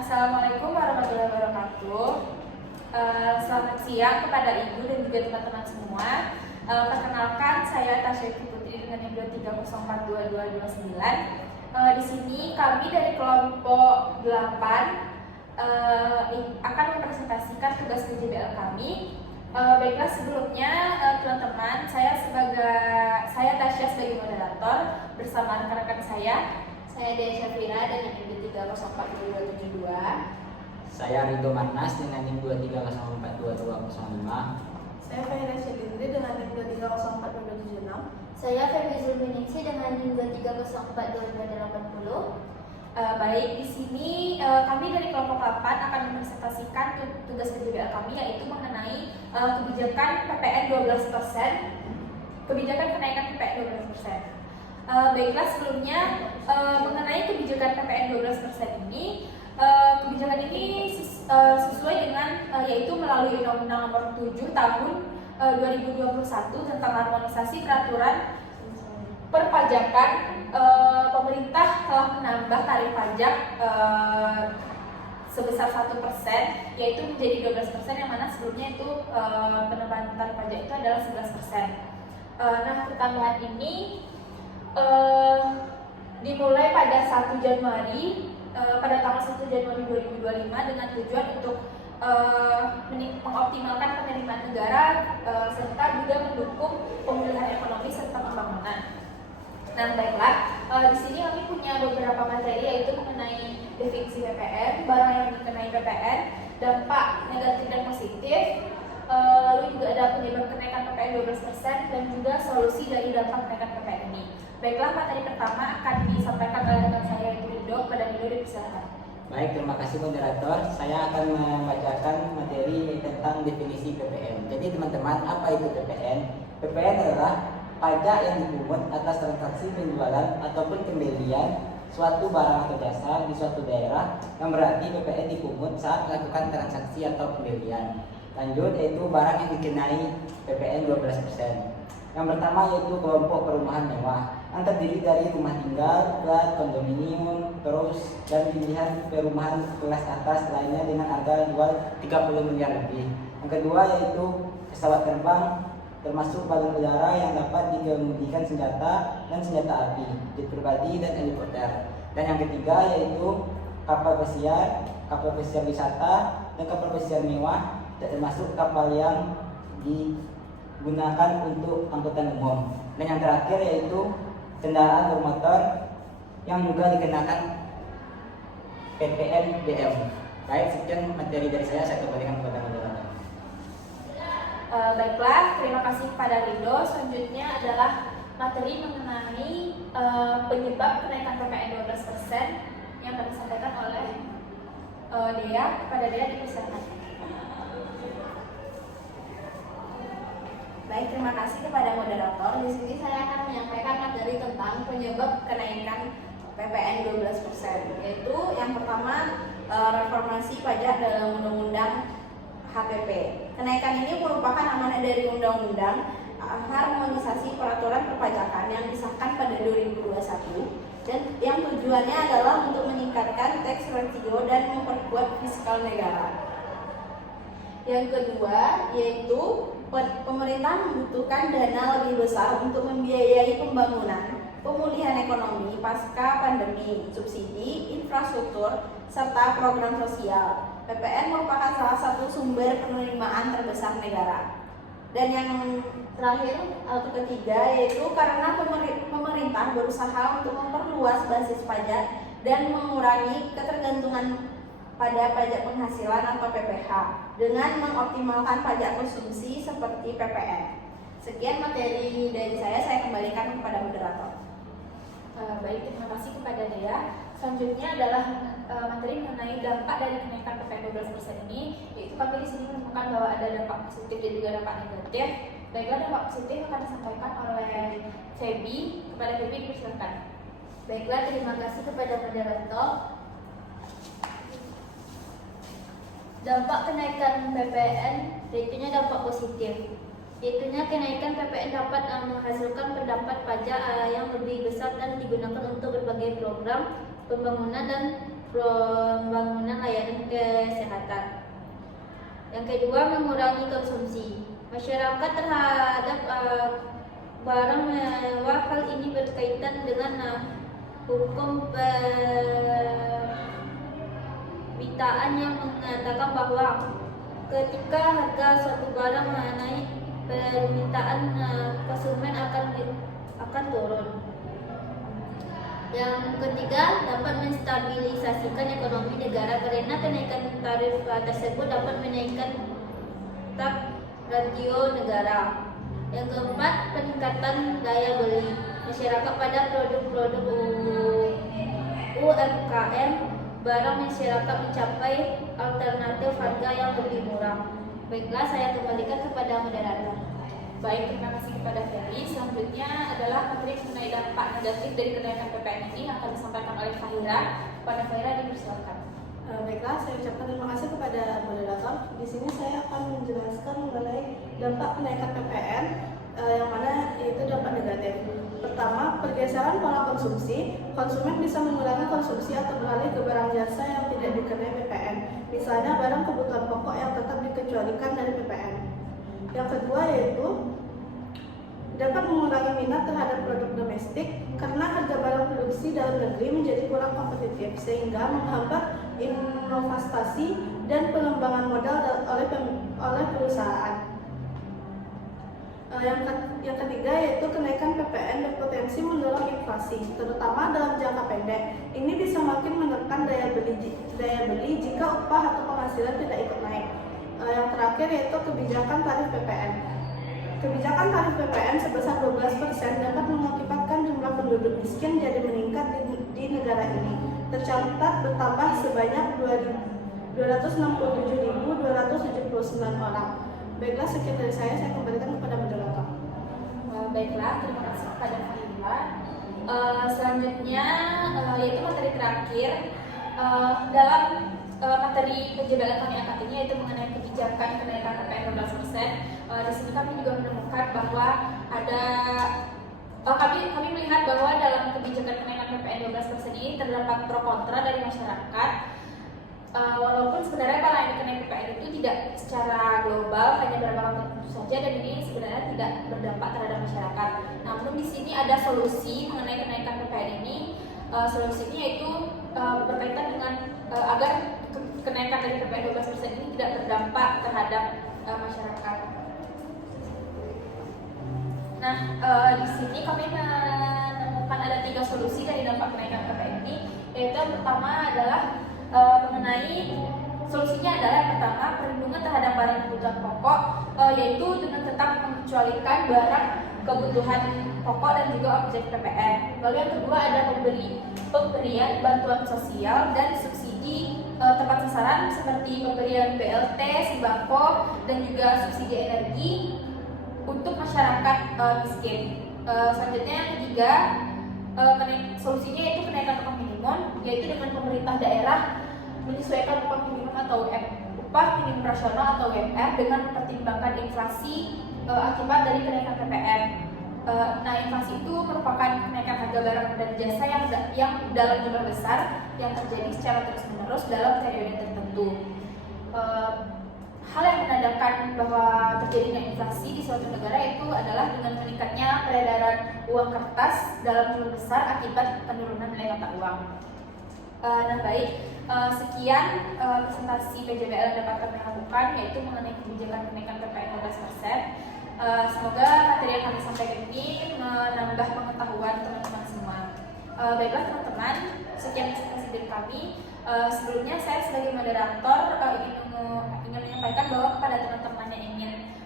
Assalamualaikum warahmatullahi wabarakatuh. Selamat siang kepada Ibu dan juga teman-teman semua. Perkenalkan, saya Tasya Putri dengan NIM 230422229. Di sini kami dari kelompok 8 akan mempresentasikan tugas PJBL kami. Baiklah, sebelumnya teman-teman, saya Tasya sebagai moderator bersama rekan-rekan saya Dea Syafira dengan NIM 2304222. Saya Rido Marnas dengan NIM 230422205. Saya Fahira Syedindri dengan NIM 2304276. Saya Feby Zulminingsi dengan NIM 230422280. Baik, di sini kami dari kelompok 8 akan mempresentasikan tugas PJBL kami, yaitu mengenai kebijakan PPN 12%, kebijakan kenaikan PPN 12%. Baiklah, sebelumnya mengenai kebijakan PPN 12% ini, kebijakan ini sesuai dengan yaitu melalui Undang-Undang Nomor 7 Tahun 2021 tentang harmonisasi peraturan perpajakan. Pemerintah telah menambah tarif pajak sebesar 1%, yaitu menjadi 12%, yang mana sebelumnya itu penambahan tarif pajak itu adalah 11%. Nah, pertambahan ini dimulai pada 1 Januari pada tanggal 1 Januari 2025 dengan tujuan untuk mengoptimalkan penerimaan negara serta juga mendukung pemulihan ekonomi serta pembangunan. Nah, baiklah, di sini kami punya beberapa materi, yaitu mengenai definisi PPN, barang yang dikenai PPN, dampak negatif dan positif, lalu juga ada penyebab kenaikan PPN 12% dan juga solusi dari dampak kenaikan PPN ini. Baiklah, materi pertama akan disampaikan oleh rekan saya, yaitu Rido. Pada Rido, dipersilakan. Baik, terima kasih moderator. Saya akan membacakan materi tentang definisi PPN. Jadi teman-teman, apa itu PPN? PPN adalah pajak yang dipungut atas transaksi penjualan ataupun pembelian suatu barang atau jasa di suatu daerah, yang berarti PPN dipungut saat melakukan transaksi atau pembelian. Lanjut, yaitu barang yang dikenai PPN 12%. Yang pertama yaitu kelompok perumahan mewah, yang terdiri dari rumah tinggal, flat, kondominium, terus dan pilihan perumahan kelas atas lainnya dengan harga jual 30 miliar lebih. Yang kedua yaitu pesawat terbang, termasuk balon udara yang dapat dikemudikan senjata dan senjata api, jet pribadi dan helikopter. Dan yang ketiga yaitu kapal pesiar wisata dan kapal pesiar mewah, termasuk kapal yang digunakan untuk angkutan umum. Dan yang terakhir yaitu kendaraan bermotor yang juga dikenakan PPN BM. Baik, sekian materi dari saya kembalikan kepada moderator. Baiklah, terima kasih kepada Rido. Selanjutnya adalah materi mengenai penyebab kenaikan PPN 12% yang akan disampaikan oleh Dea. Kepada Dea, dipersilakan. Baik, terima kasih kepada moderator. Di sini saya akan menyampaikan materi tentang penyebab kenaikan PPN 12%, yaitu yang pertama reformasi pajak dalam Undang-Undang HPP. Kenaikan ini merupakan amanat dari Undang-Undang Harmonisasi Peraturan Perpajakan yang disahkan pada 2021 dan yang tujuannya adalah untuk meningkatkan tax ratio dan memperkuat fiskal negara. Yang kedua yaitu pemerintah membutuhkan dana lebih besar untuk membiayai pembangunan, pemulihan ekonomi pasca pandemi, subsidi, infrastruktur, serta program sosial. PPN merupakan salah satu sumber penerimaan terbesar negara. Dan yang terakhir atau ketiga yaitu karena pemerintah berusaha untuk memperluas basis pajak dan mengurangi ketergantungan pada pajak penghasilan atau PPH dengan mengoptimalkan pajak konsumsi seperti PPN. Sekian materi dari saya kembalikan kepada moderator. Baik, terima kasih kepada Dea. Selanjutnya adalah materi mengenai dampak dari kenaikan PPN 12% ini, yaitu kami di sini menemukan bahwa ada dampak positif dan juga dampak negatif. Baiklah, dampak positif akan disampaikan oleh Feby. Kepada Feby, dipersilakan. Baiklah, terima kasih kepada moderator. Dampak kenaikan PPN, yaitunya dampak positif. Yaitunya kenaikan PPN dapat menghasilkan pendapat pajak yang lebih besar dan digunakan untuk berbagai program pembangunan dan pembangunan layanan kesehatan. Yang kedua, mengurangi konsumsi. Masyarakat terhadap barang mewah. Hal ini berkaitan dengan hukum permintaan yang mengatakan bahwa ketika harga suatu barang naik, permintaan konsumen akan turun. Yang ketiga, dapat menstabilisasikan ekonomi negara karena kenaikan tarif tersebut dapat menaikkan tak rasio negara. Yang keempat, peningkatan daya beli masyarakat pada produk-produk UMKM. Barang masyarakat mencapai alternatif harga yang lebih murah. Baiklah, saya kembalikan kepada moderator. Baik, terima kasih kepada Ferry. Selanjutnya adalah materi mengenai dampak negatif dari kenaikan PPN ini yang akan disampaikan oleh Fahira. Kepada Fahira, dipersilakan. Baiklah, saya ucapkan terima kasih kepada moderator. Di sini saya akan menjelaskan mengenai dampak kenaikan PPN yang mana yaitu dampak negatif. Pertama, pergeseran pola konsumsi. Konsumen bisa mengurangi konsumsi atau beralih ke barang jasa yang tidak dikenai PPN. Misalnya barang kebutuhan pokok yang tetap dikecualikan dari PPN. Yang kedua yaitu dapat mengurangi minat terhadap produk domestik karena harga barang produksi dalam negeri menjadi kurang kompetitif sehingga menghambat inovasi dan pengembangan modal oleh perusahaan. Yang ketiga yaitu kenaikan PPN berpotensi mendorong inflasi, terutama dalam jangka pendek. Ini bisa makin menekan daya beli jika upah atau penghasilan tidak ikut naik. Yang terakhir yaitu kebijakan tarif PPN. Kebijakan tarif PPN sebesar 12% dapat mengakibatkan jumlah penduduk miskin jadi meningkat di negara ini. Tercatat bertambah sebanyak 267.279 orang. Baiklah, sekian dari saya kembalikan kepada moderator. Baiklah, terima kasih kepada Fahira. Selanjutnya yaitu materi terakhir dalam materi penjabaran kami angkat ini, yaitu mengenai kebijakan kenaikan PPN 12%. Di sini kami juga menemukan bahwa ada kami melihat bahwa dalam kebijakan kenaikan PPN 12% ini terdapat pro kontra dari masyarakat. Walaupun sebenarnya kalau yang dikenai PPN itu tidak secara global, hanya beberapa tertentu saja, dan ini sebenarnya tidak berdampak terhadap masyarakat. Namun di sini ada solusi mengenai kenaikan PPN ini. Solusinya yaitu berkaitan dengan agar kenaikan dari PPN 12% ini tidak berdampak terhadap masyarakat. Nah, di sini kami menemukan ada 3 solusi dari dampak kenaikan PPN ini, yaitu yang pertama adalah mengenai solusinya adalah yang pertama perlindungan terhadap barang kebutuhan pokok, yaitu dengan tetap mengecualikan barang kebutuhan pokok dan juga objek PPN. Lalu yang kedua ada pemberian bantuan sosial dan subsidi tepat sasaran seperti pemberian BLT, sembako, dan juga subsidi energi untuk masyarakat miskin. Selanjutnya yang ketiga, solusinya yaitu kenaikan upah minimum, yaitu dengan pemerintah daerah menyesuaikan upah minimum atau upah minimum nasional atau UMR dengan mempertimbangkan inflasi akibat dari kenaikan PPN. Nah, inflasi itu merupakan kenaikan harga barang dan jasa yang dalam jumlah besar yang terjadi secara terus-menerus dalam periode tertentu. Hal yang menandakan bahwa terjadinya inflasi di suatu negara itu adalah dengan meningkatnya peredaran uang kertas dalam jumlah besar akibat penurunan nilai mata uang. Nah baik, sekian presentasi PJBL yang dapat kami lakukan, yaitu mengenai kebijakan kenaikan PPN 12%. Semoga materi yang kami sampaikan ini menambah pengetahuan teman-teman semua. Baiklah teman-teman, sekian presentasi dari kami. Sebelumnya saya sebagai moderator ingin menyampaikan bahwa kepada teman-teman yang ingin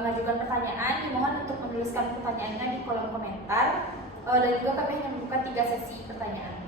mengajukan pertanyaan, dimohon untuk menuliskan pertanyaannya di kolom komentar, dan juga kami hanya membuka 3 sesi pertanyaan.